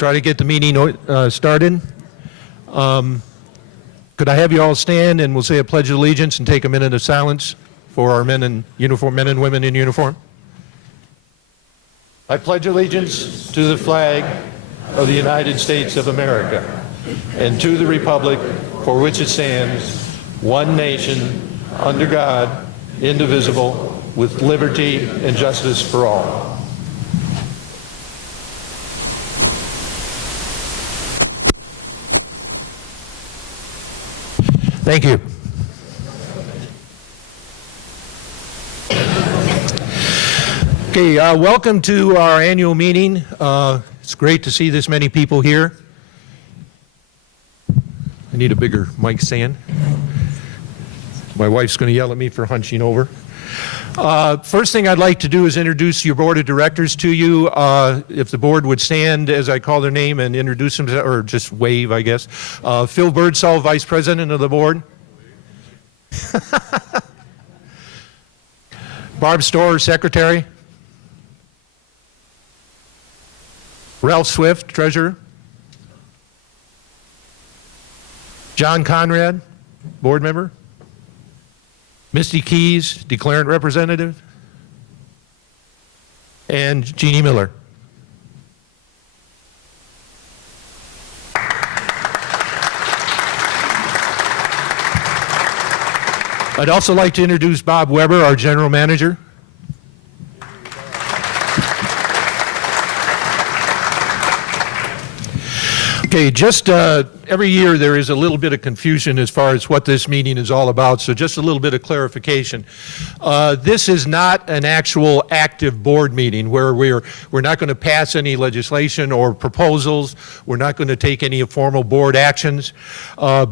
Try to get the meeting started. Could I have you all stand and we'll say a pledge of allegiance and take a minute of silence for our men in uniform, men and women in uniform. I pledge allegiance to the flag of the United States of America and to the republic for which it stands, one nation, under God, indivisible, with liberty and justice for all. Thank you. Okay, welcome to our annual meeting. It's great to see this many people here. I need a bigger mic stand. My wife's going to yell at me for hunching over. First thing I'd like to do is introduce your board of directors to you. If the board would stand as I call their name and introduce them, or just wave, I guess. Phil Birdsall, Vice President of the board. Barb Storer, Secretary. Ralph Swift, Treasurer. John Conrad, Board Member. Misty Keys, Declarant Representative. And Jeannie Miller. I'd also like to introduce Bob Weber, our General Manager. Okay, just every year there is a little bit of confusion as far as what this meeting is all about, so just a little bit of clarification. This is not an actual active board meeting where we're not going to pass any legislation or proposals. We're not going to take any formal board actions.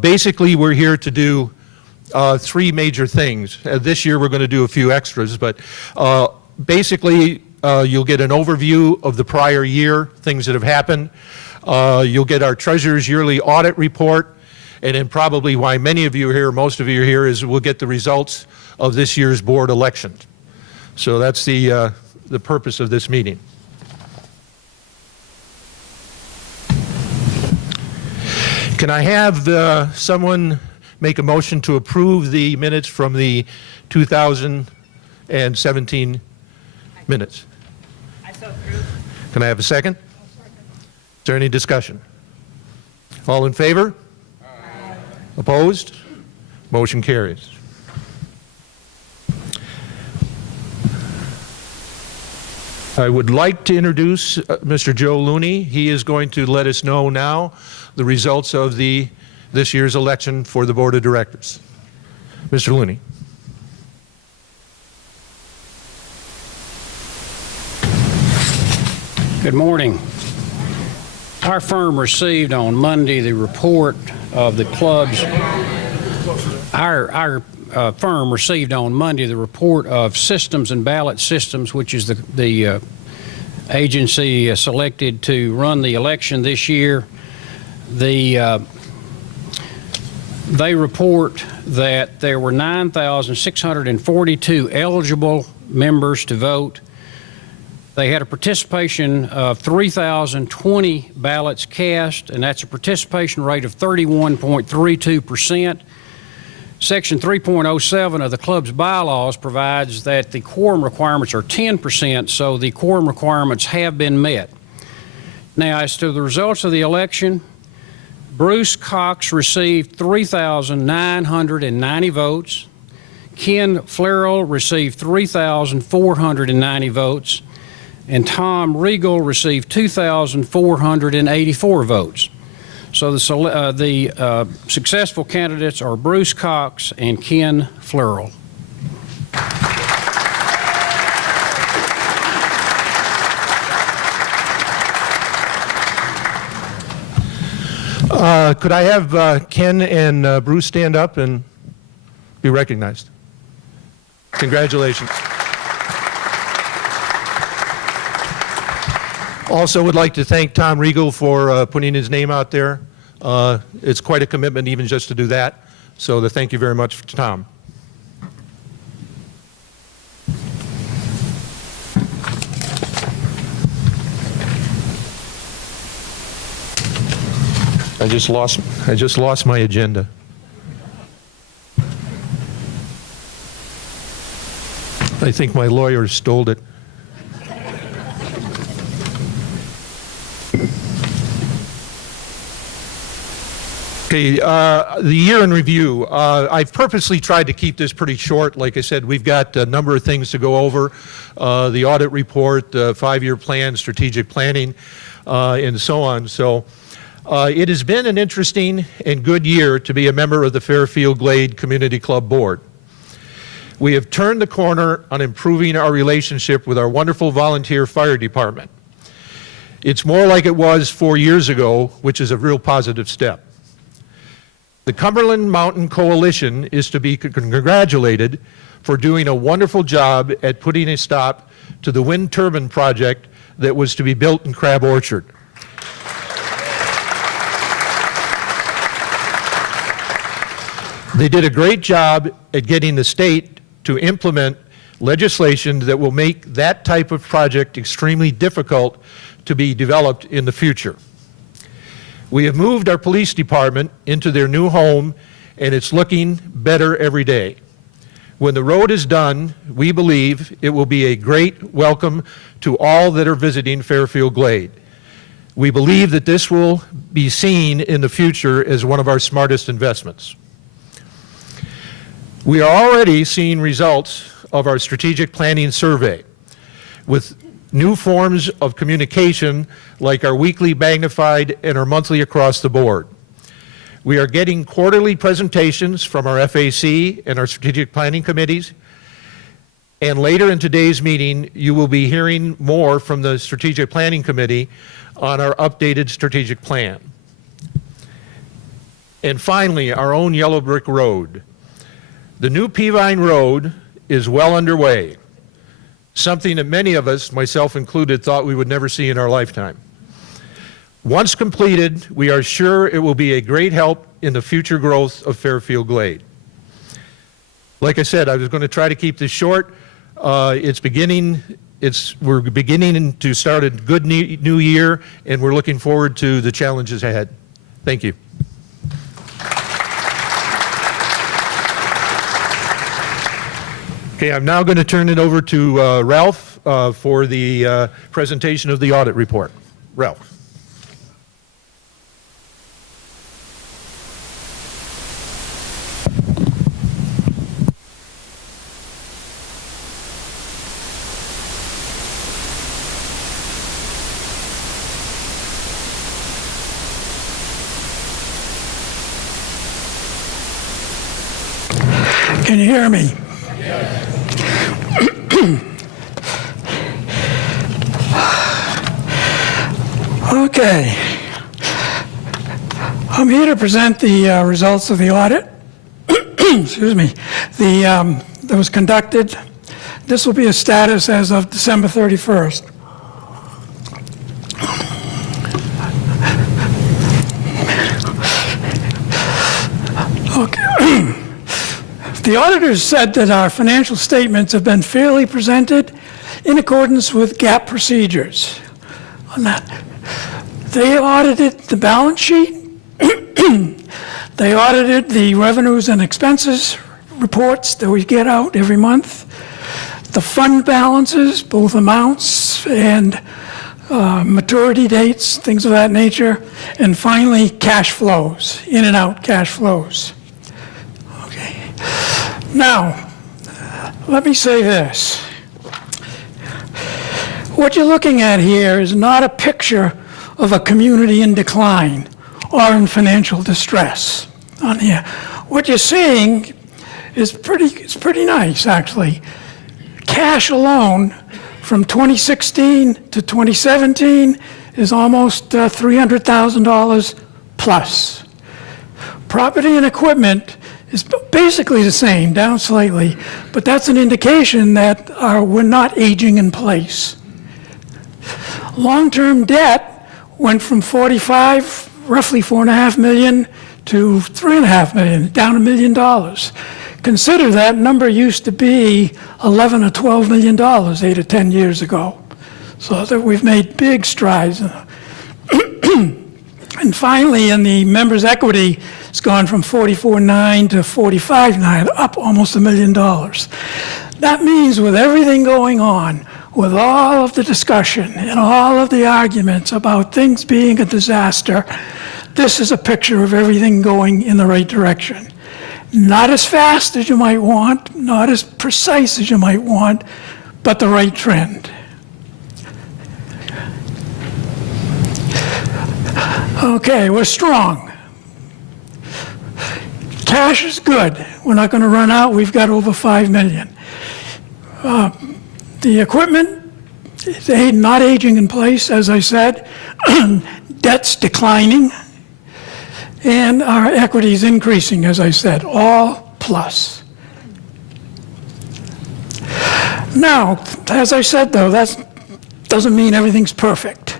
Basically, we're here to do three major things. This year we're going to do a few extras, but basically you'll get an overview of the prior year, things that have happened. You'll get our treasurer's yearly audit report, and then probably why many of you are here, most of you are here, is we'll get the results of this year's board election. So that's the purpose of this meeting. Can I have someone make a motion to approve the minutes from the 2017 minutes? I so approve. Can I have a second? Is there any discussion? All in favor? Aye. Opposed? Motion carries. I would like to introduce Mr. Joe Looney. He is going to let us know now the results of this year's election for the Board of Directors. Mr. Looney. Good morning. Our firm received on Monday the report of the club's. Our firm received on Monday the report of Systems and Ballot Systems, which is the agency selected to run the election this year. They report that there were 9,642 eligible members to vote. They had a participation of 3,020 ballots cast, and that's a participation rate of 31.32%. Section 3.07 of the club's bylaws provides that the quorum requirements are 10%, so the quorum requirements have been met. Now, as to the results of the election, Bruce Cox received 3,990 votes. Ken Flerrell received 3,490 votes. And Tom Regal received 2,484 votes. So the successful candidates are Bruce Cox and Ken Flerrell. Could I have Ken and Bruce stand up and be recognized? Congratulations. Also would like to thank Tom Regal for putting his name out there. It's quite a commitment even just to do that. So thank you very much, Tom. I just lost my agenda. I think my lawyer stole it. Okay, the year in review. I've purposely tried to keep this pretty short. Like I said, we've got a number of things to go over. The audit report, the 5-year plan, strategic planning, and so on. So it has been an interesting and good year to be a member of the Fairfield Glade Community Club Board. We have turned the corner on improving our relationship with our wonderful volunteer fire department. It's more like it was 4 years ago, which is a real positive step. The Cumberland Mountain Coalition is to be congratulated for doing a wonderful job at putting a stop to the wind turbine project that was to be built in Crab Orchard. They did a great job at getting the state to implement legislation that will make that type of project extremely difficult to be developed in the future. We have moved our police department into their new home, and it's looking better every day. When the road is done, we believe it will be a great welcome to all that are visiting Fairfield Glade. We believe that this will be seen in the future as one of our smartest investments. We are already seeing results of our strategic planning survey with new forms of communication like our weekly magnified and our monthly across the board. We are getting quarterly presentations from our FAC and our strategic planning committees. And later in today's meeting, you will be hearing more from the strategic planning committee on our updated strategic plan. And finally, our own Yellow Brick Road. The new Peavine Road is well underway, something that many of us, myself included, thought we would never see in our lifetime. Once completed, we are sure it will be a great help in the future growth of Fairfield Glade. Like I said, I was going to try to keep this short. We're beginning to start a good new year, and we're looking forward to the challenges ahead. Thank you. Okay, I'm now going to turn it over to Ralph for the presentation of the audit report. Ralph. Can you hear me? Okay. I'm here to present the results of the audit. Excuse me. That was conducted. This will be a status as of December 31st. Okay. The auditors said that our financial statements have been fairly presented in accordance with GAAP procedures. On that, they audited the balance sheet. They audited the revenues and expenses reports that we get out every month, the fund balances, both amounts and maturity dates, things of that nature, and finally cash flows, in and out cash flows. Okay. Now, let me say this. What you're looking at here is not a picture of a community in decline or in financial distress on here. What you're seeing is pretty nice, actually. Cash alone from 2016 to 2017 is almost $300,000 plus. Property and equipment is basically the same, down slightly, but that's an indication that we're not aging in place. Long-term debt went from 45, roughly $4.5 million, to $3.5 million, down $1 million. Consider that number used to be $11 or $12 million 8 or 10 years ago. So that we've made big strides. And And finally, in the members' equity, it's gone from 44.9 to 45.9, up almost $1 million. That means with everything going on, with all of the discussion and all of the arguments about things being a disaster, this is a picture of everything going in the right direction. Not as fast as you might want, not as precise as you might want, but the right trend. Okay, we're strong. Cash is good. We're not going to run out. We've got over $5 million. The equipment is not aging in place, as I said. Debt's declining. And our equity is increasing, as I said, all plus. Now, as I said, though, that doesn't mean everything's perfect.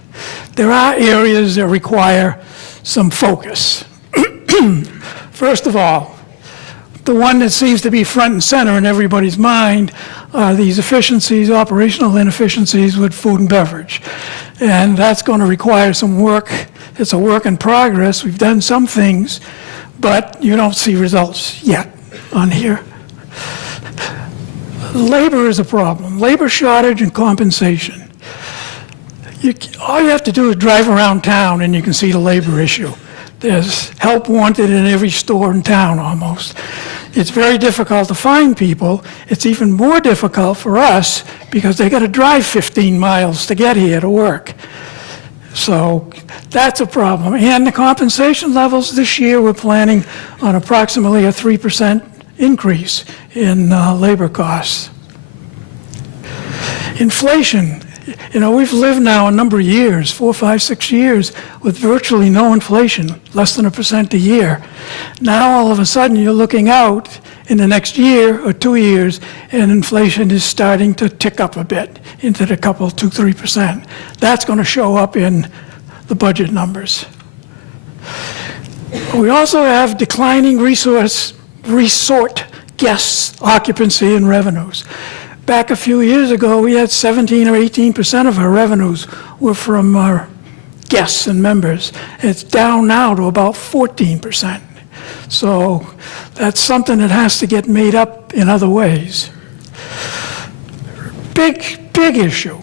There are areas that require some focus. First of all, the one that seems to be front and center in everybody's mind are these efficiencies, operational inefficiencies with food and beverage. And that's going to require some work. It's a work in progress. We've done some things, but you don't see results yet on here. Labor is a problem. Labor shortage and compensation. All you have to do is drive around town and you can see the labor issue. There's help wanted in every store in town almost. It's very difficult to find people. It's even more difficult for us because they got to drive 15 miles to get here to work. So that's a problem. And the compensation levels this year, we're planning on approximately a 3% increase in labor costs. Inflation. You know, we've lived now a number of years, 4, 5, 6 years, with virtually no inflation, less than 1% a year. Now, all of a sudden, you're looking out in the next year or 2 years, and inflation is starting to tick up a bit into the 2-3%. That's going to show up in the budget numbers. We also have declining resort guest occupancy and revenues. Back a few years ago, we had 17 or 18% of our revenues were from our guests and members. It's down now to about 14%. So that's something that has to get made up in other ways. Big issue.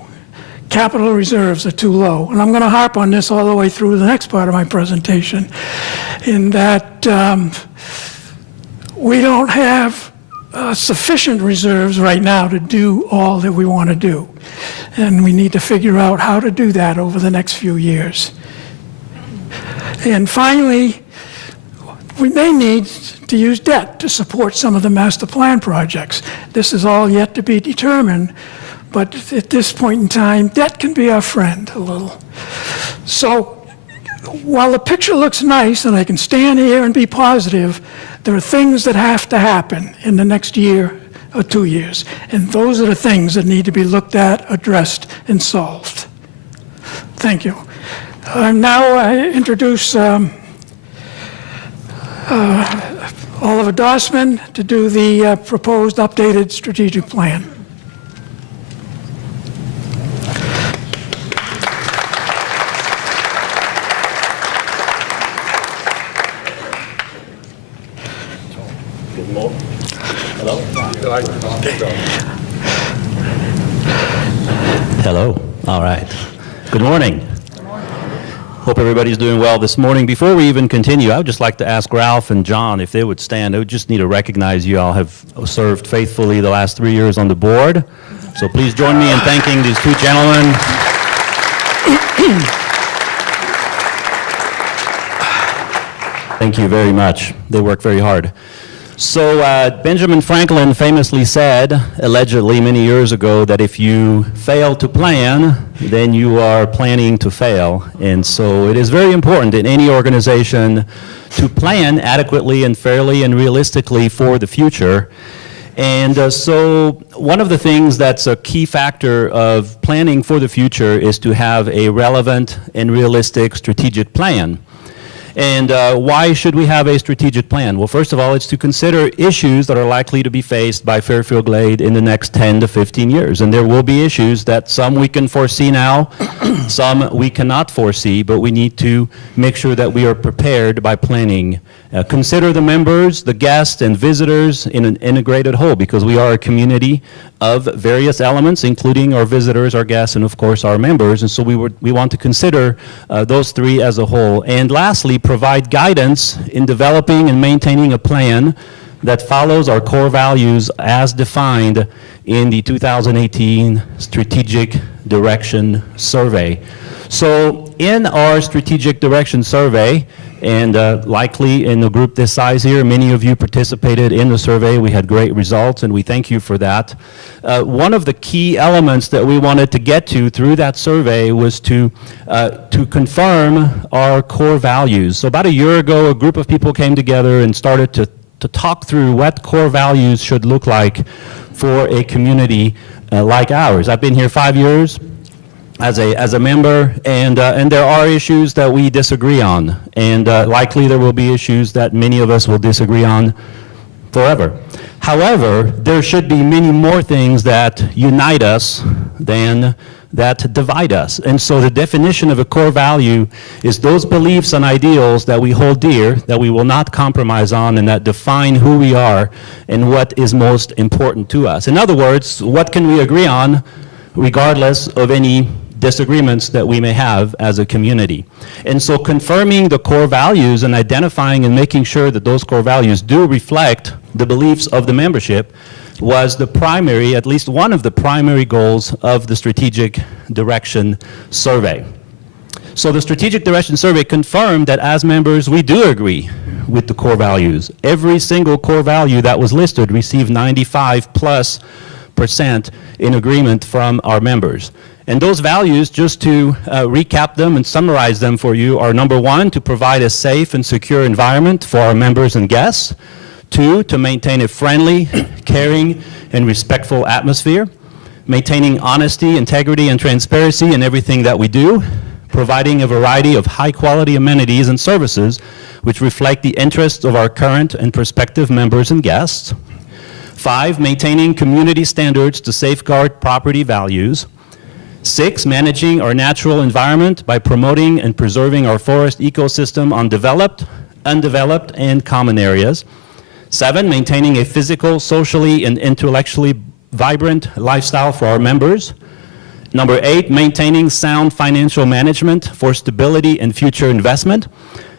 Capital reserves are too low. And I'm going to harp on this all the way through the next part of my presentation, in that we don't have sufficient reserves right now to do all that we want to do. And we need to figure out how to do that over the next few years. And finally, we may need to use debt to support some of the master plan projects. This is all yet to be determined, but at this point in time, debt can be our friend a little. So while the picture looks nice and I can stand here and be positive, there are things that have to happen in the next year or 2 years. And those are the things that need to be looked at, addressed, and solved. Thank you. Now I introduce Oliver Dossman to do the proposed updated strategic plan. Hello. All right. Good morning. Hope everybody's doing well this morning. Before we even continue, I would just like to ask Ralph and John if they would stand. I would just need to recognize you all have served faithfully the last 3 years on the board. So please join me in thanking these two gentlemen. Thank you very much. They work very hard. So Benjamin Franklin famously said, allegedly many years ago, that if you fail to plan, then you are planning to fail. And so it is very important in any organization to plan adequately and fairly and realistically for the future. And so one of the things that's a key factor of planning for the future is to have a relevant and realistic strategic plan. And why should we have a strategic plan? Well, first of all, it's to consider issues that are likely to be faced by Fairfield Glade in the next 10 to 15 years. And there will be issues that some we can foresee now, some we cannot foresee, but we need to make sure that we are prepared by planning. Consider the members, the guests, and visitors in an integrated whole, because we are a community of various elements, including our visitors, our guests, and of course our members. And so we want to consider those three as a whole. And lastly, provide guidance in developing and maintaining a plan that follows our core values as defined in the 2018 Strategic Direction Survey. So in our Strategic Direction Survey, and likely in a group this size here, many of you participated in the survey. We had great results, and we thank you for that. One of the key elements that we wanted to get to through that survey was to confirm our core values. So about a year ago, a group of people came together and started to talk through what core values should look like for a community like ours. I've been here 5 years as a member, and there are issues that we disagree on, and likely there will be issues that many of us will disagree on forever. However, there should be many more things that unite us than that divide us. And so the definition of a core value is those beliefs and ideals that we hold dear, that we will not compromise on, and that define who we are and what is most important to us. In other words, what can we agree on regardless of any disagreements that we may have as a community. And so confirming the core values and identifying and making sure that those core values do reflect the beliefs of the membership was the primary, at least one of the primary goals of the Strategic Direction Survey. So the Strategic Direction Survey confirmed that as members we do agree with the core values. Every single core value that was listed received 95+% in agreement from our members. And those values, just to recap them and summarize them for you, are number one, to provide a safe and secure environment for our members and guests. Two, to maintain a friendly, caring, and respectful atmosphere. Maintaining honesty, integrity, and transparency in everything that we do. Providing a variety of high-quality amenities and services which reflect the interests of our current and prospective members and guests. 5, maintaining community standards to safeguard property values. 6, managing our natural environment by promoting and preserving our forest ecosystem on developed, undeveloped, and common areas. 7, maintaining a physical, socially, and intellectually vibrant lifestyle for our members. Number 8, maintaining sound financial management for stability and future investment.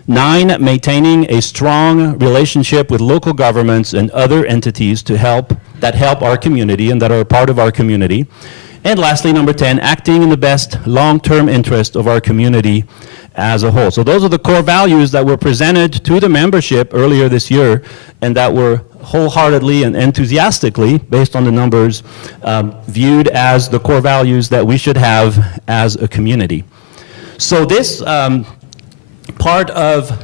9, maintaining a strong relationship with local governments and other entities that help our community and that are a part of our community. And lastly, number 10, acting in the best long-term interest of our community as a whole. So those are the core values that were presented to the membership earlier this year, and that were wholeheartedly and enthusiastically, based on the numbers, viewed as the core values that we should have as a community. So this part of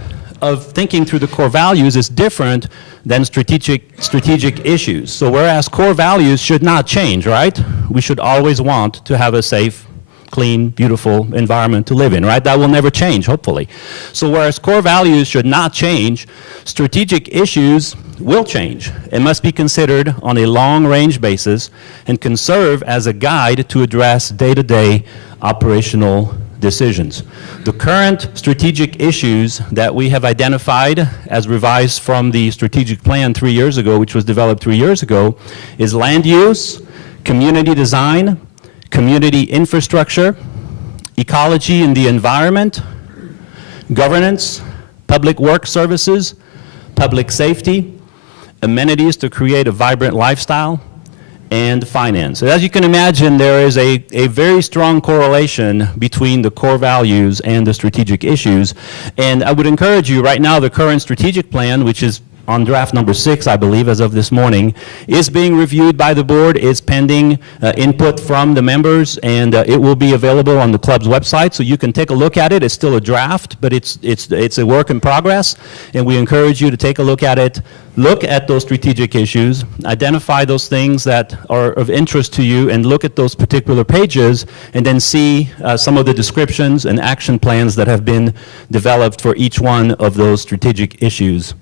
thinking through the core values is different than strategic issues. So whereas core values should not change, right? We should always want to have a safe, clean, beautiful environment to live in, right? That will never change, hopefully. So whereas core values should not change, strategic issues will change and must be considered on a long-range basis and can serve as a guide to address day-to-day operational decisions. The current strategic issues that we have identified as revised from the strategic plan 3 years ago, which was developed 3 years ago, is land use, community design, community infrastructure, ecology and the environment, governance, public work services, public safety, amenities to create a vibrant lifestyle, and finance. As you can imagine, there is a very strong correlation between the core values and the strategic issues. And I would encourage you right now, the current strategic plan, which is on draft number 6, I believe, as of this morning, is being reviewed by the board, is pending input from the members, and it will be available on the club's website, so you can take a look at it. It's still a draft, but it's a work in progress, and we encourage you to take a look at it, look at those strategic issues, identify those things that are of interest to you, and look at those particular pages, and then see some of the descriptions and action plans that have been developed for each one of those strategic issues.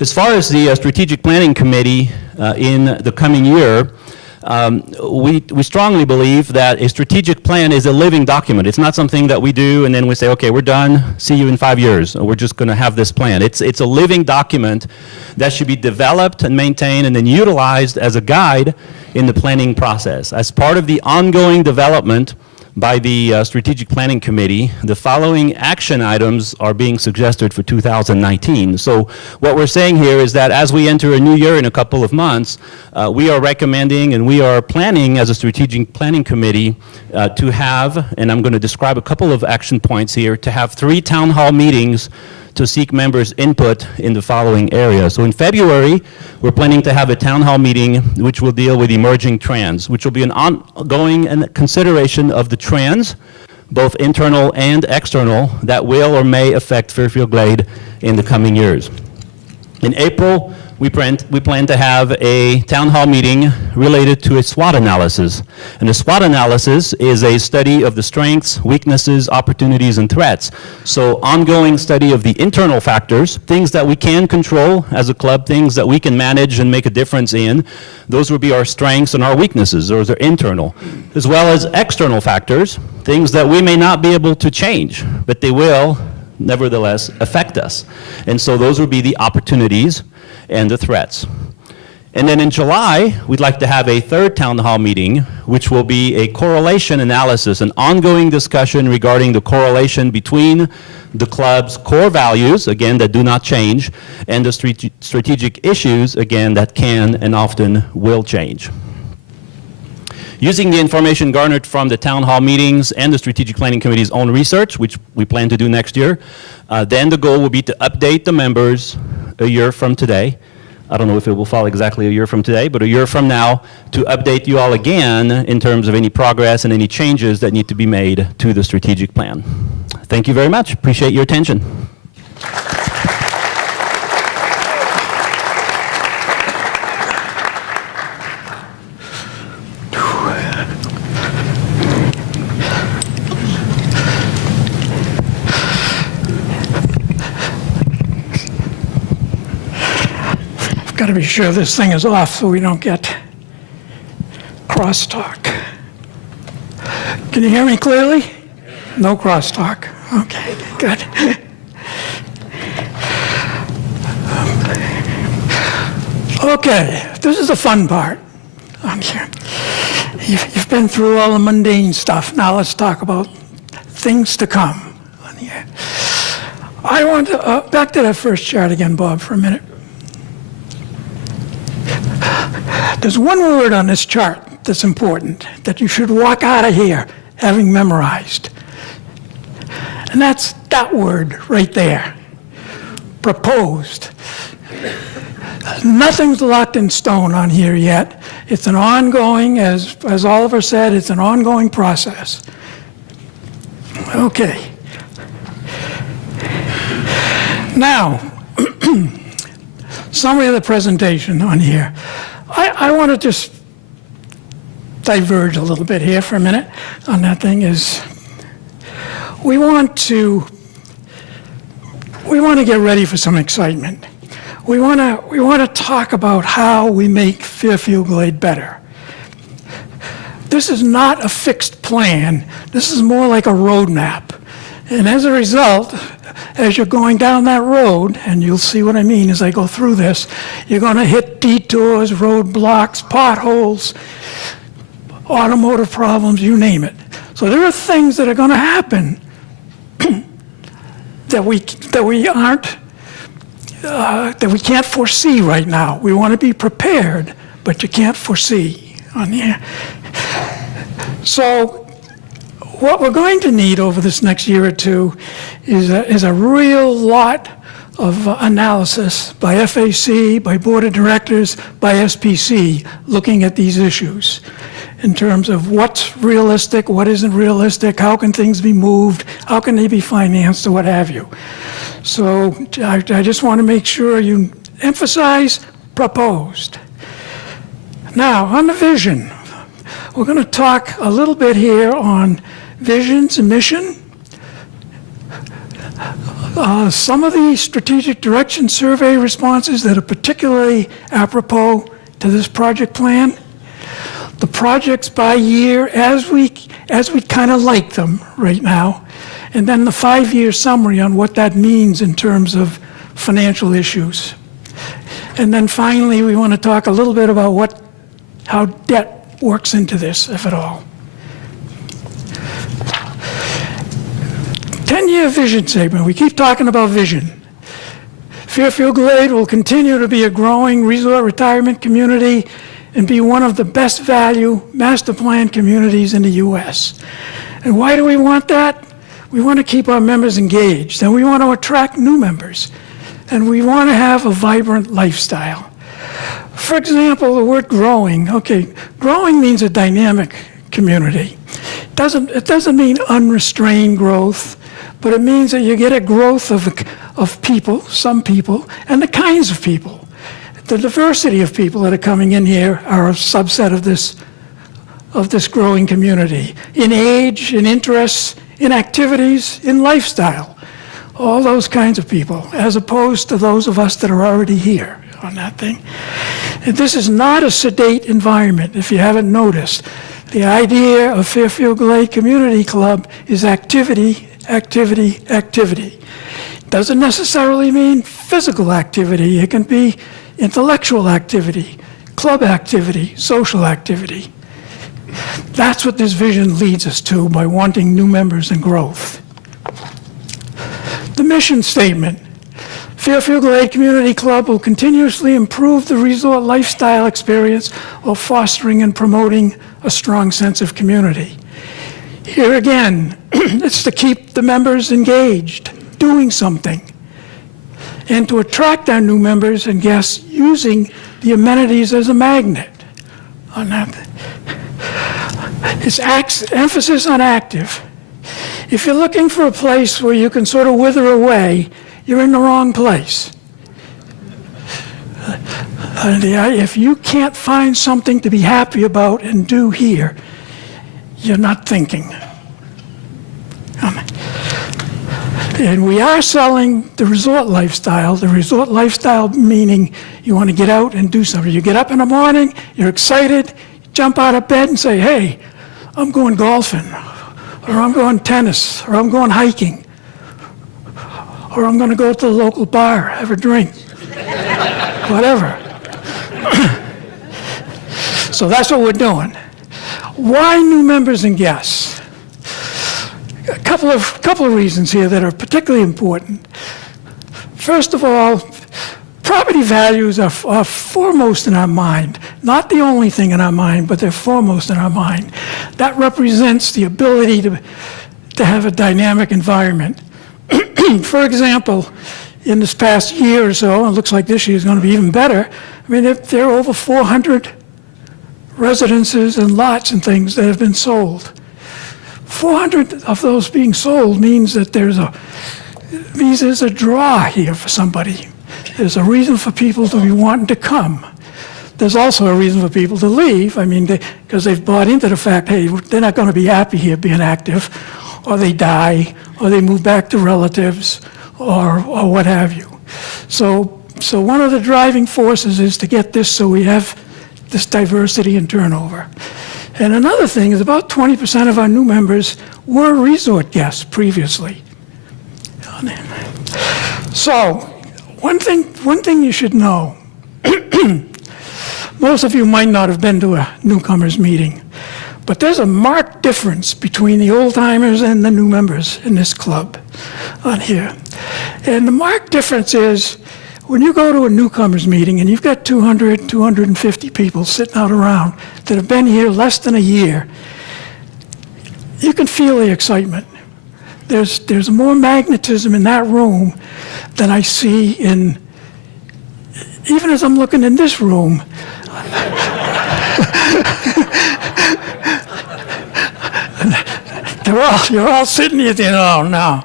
As far as the Strategic Planning Committee in the coming year, we strongly believe that a strategic plan is a living document. It's not something that we do and then we say, okay, we're done, see you in 5 years, or we're just going to have this plan. It's a living document that should be developed and maintained and then utilized as a guide in the planning process. As part of the ongoing development by the Strategic Planning Committee, the following action items are being suggested for 2019. So what we're saying here is that as we enter a new year in a couple of months, we are recommending and we are planning as a Strategic Planning Committee to have, and I'm going to describe a couple of action points here, to have 3 town hall meetings to seek members' input in the following areas. So in February, we're planning to have a town hall meeting which will deal with emerging trends, which will be an ongoing consideration of the trends, both internal and external, that will or may affect Fairfield Glade in the coming years. In April, we plan to have a town hall meeting related to a SWOT analysis. And a SWOT analysis is a study of the strengths, weaknesses, opportunities, and threats. So ongoing study of the internal factors, things that we can control as a club, things that we can manage and make a difference in. Those would be our strengths and our weaknesses. Those are internal. As well as external factors, things that we may not be able to change, but they will nevertheless affect us. And so those would be the opportunities and the threats. And then in July, we'd like to have a 3rd town hall meeting, which will be a correlation analysis, an ongoing discussion regarding the correlation between the club's core values, again, that do not change, and the strategic issues, again, that can and often will change. Using the information garnered from the town hall meetings and the Strategic Planning Committee's own research, which we plan to do next year, then the goal will be to update the members a year from today. I don't know if it will fall exactly a year from today, but a year from now, to update you all again in terms of any progress and any changes that need to be made to the strategic plan. Thank you very much. Appreciate your attention. Got to be sure this thing is off so we don't get crosstalk. Can you hear me clearly? No crosstalk. Okay, good. Okay, this is the fun part. You've been through all the mundane stuff. Now let's talk about things to come. I want to, back to that first chart again, Bob, for a minute. There's one word on this chart that's important, that you should walk out of here having memorized. And that's that word right there, proposed. Nothing's locked in stone on here yet. It's an ongoing, as Oliver said, it's an ongoing process. Okay. Now, summary of the presentation on here. I want to just diverge a little bit here for a minute on that thing. Is we want to get ready for some excitement. We want to talk about how we make Fairfield Glade better. This is not a fixed plan. This is more like a roadmap. And as a result, as you're going down that road, and you'll see what I mean as I go through this, you're going to hit detours, roadblocks, potholes, automotive problems, you name it. So there are things that are going to happen that we can't foresee right now. We want to be prepared, but you can't foresee on the air. So what we're going to need over this next year or two is a real lot of analysis by FAC, by Board of Directors, by SPC, looking at these issues in terms of what's realistic, what isn't realistic, how can things be moved, how can they be financed, or what have you. So I just want to make sure you emphasize proposed. Now, on the vision, we're going to talk a little bit here on visions and mission. Some of the strategic direction survey responses that are particularly apropos to this project plan. The projects by year as we kind of like them right now, and then the 5-year summary on what that means in terms of financial issues. And then finally, we want to talk a little bit about how debt works into this, if at all. 10-year vision statement. We keep talking about vision. Fairfield Glade will continue to be a growing resort retirement community and be one of the best value master plan communities in the U.S. And why do we want that? We want to keep our members engaged, and we want to attract new members, and we want to have a vibrant lifestyle. For example, the word growing. Okay, growing means a dynamic community. It doesn't mean unrestrained growth, but it means that you get a growth of people, some people, and the kinds of people. The diversity of people that are coming in here are a subset of this growing community, in age, in interests, in activities, in lifestyle, all those kinds of people, as opposed to those of us that are already here on that thing. And this is not a sedate environment, if you haven't noticed. The idea of Fairfield Glade Community Club is activity, activity, activity. Doesn't necessarily mean physical activity. It can be intellectual activity, club activity, social activity. That's what this vision leads us to by wanting new members and growth. The mission statement. Fairfield Glade Community Club will continuously improve the resort lifestyle experience while fostering and promoting a strong sense of community. Here again, it's to keep the members engaged, doing something, and to attract our new members and guests using the amenities as a magnet. On that, it's emphasis on active. If you're looking for a place where you can sort of wither away, you're in the wrong place. If you can't find something to be happy about and do here, you're not thinking. And we are selling the resort lifestyle meaning you want to get out and do something. You get up in the morning, you're excited, you jump out of bed and say, hey, I'm going golfing, or I'm going tennis, or I'm going hiking, or I'm going to go to the local bar, have a drink, whatever. So that's what we're doing. Why new members and guests? A couple of reasons here that are particularly important. First of all, property values are foremost in our mind. Not the only thing in our mind, but they're foremost in our mind. That represents the ability to have a dynamic environment. For example, in this past year or so, and it looks like this year is going to be even better, I mean, there are over 400 residences and lots and things that have been sold. 400 of those being sold means that there's a draw here for somebody. There's a reason for people to be wanting to come. There's also a reason for people to leave. I mean, because they've bought into the fact, hey, they're not going to be happy here being active, or they die, or they move back to relatives, or what have you. So one of the driving forces is to get this so we have this diversity and turnover. And another thing is about 20% of our new members were resort guests previously. So one thing you should know, most of you might not have been to a newcomers meeting, but there's a marked difference between the old-timers and the new members in this club on here. And the marked difference is when you go to a newcomers meeting and you've got 200, 250 people sitting out around that have been here less than a year, you can feel the excitement. There's more magnetism in that room than I see in, even as I'm looking in this room. You're all sitting here thinking, oh, no.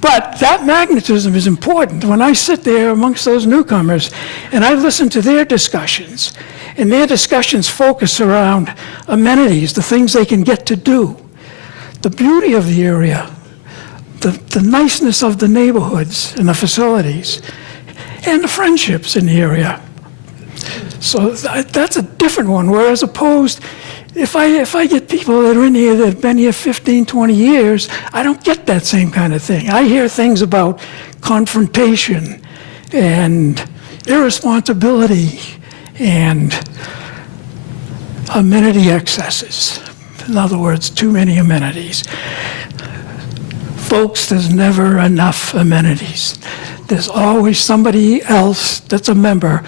But that magnetism is important. When I sit there amongst those newcomers and I listen to their discussions, and their discussions focus around amenities, the things they can get to do, the beauty of the area, the niceness of the neighborhoods and the facilities, and the friendships in the area. So that's a different one, whereas opposed, if I get people that are in here that have been here 15, 20 years, I don't get that same kind of thing. I hear things about confrontation and irresponsibility and amenity excesses. In other words, too many amenities. Folks, there's never enough amenities. There's always somebody else that's a member